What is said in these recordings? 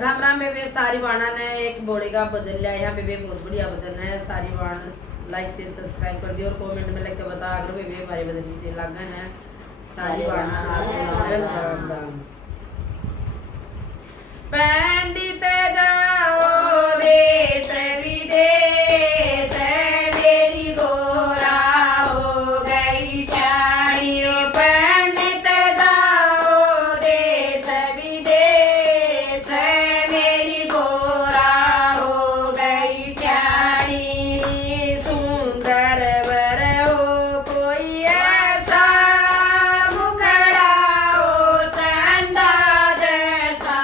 राम राम बेबे। सारी बाणा ने एक बोले का भजन लिया यहाँ बेबे, बहुत बढ़िया भजन है। सारी बाण लाइक शेयर सब्सक्राइब कर दियो और कमेंट में लिख के बता अगर बेबे हमारे भजन से लगा है। सारी बाणा राम राम। पंडित जाओ देश विदेश, मेरी गोरा हो गई शाणी। पंडित जाओ देश विदेश, मेरी गोरा हो गई शाणी। सुंदर वर हो कोई ऐसा, मुखड़ा हो चंदा जैसा।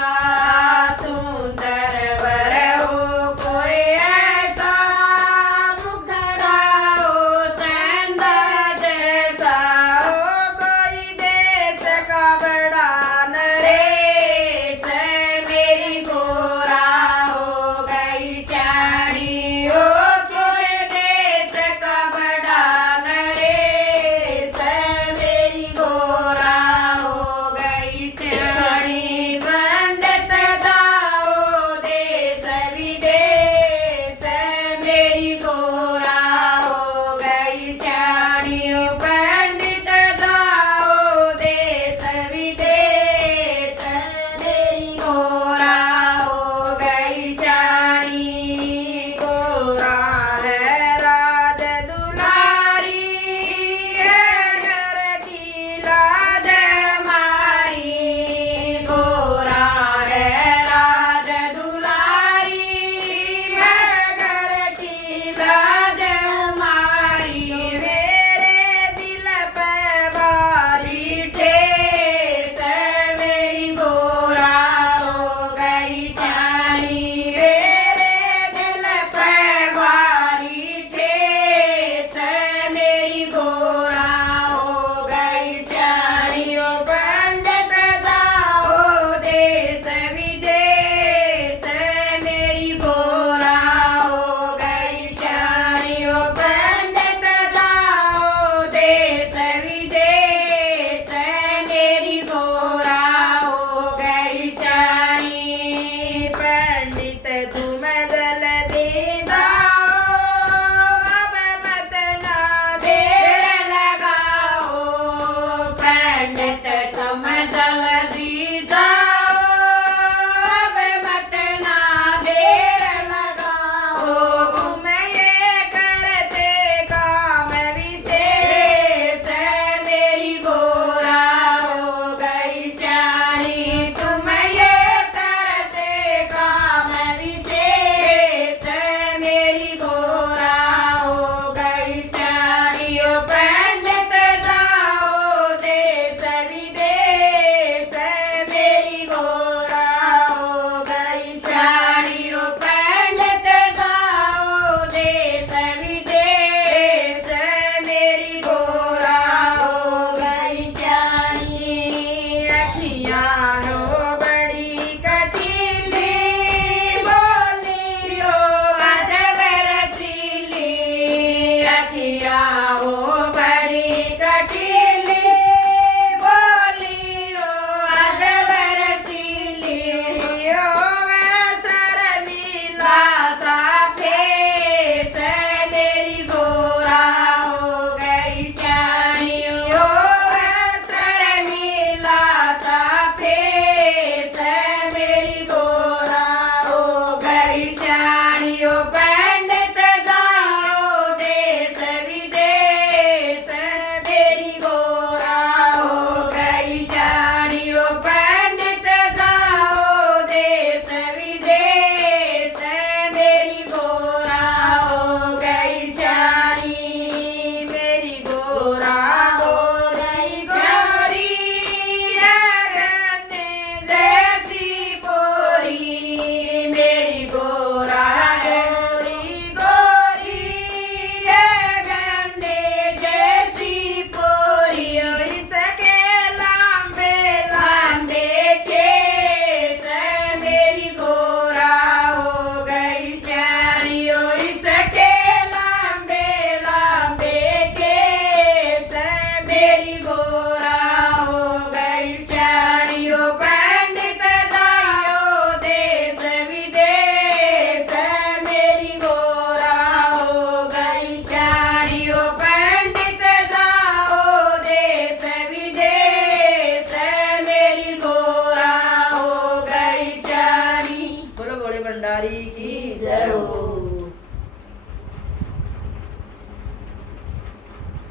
भंडारी की जय हो।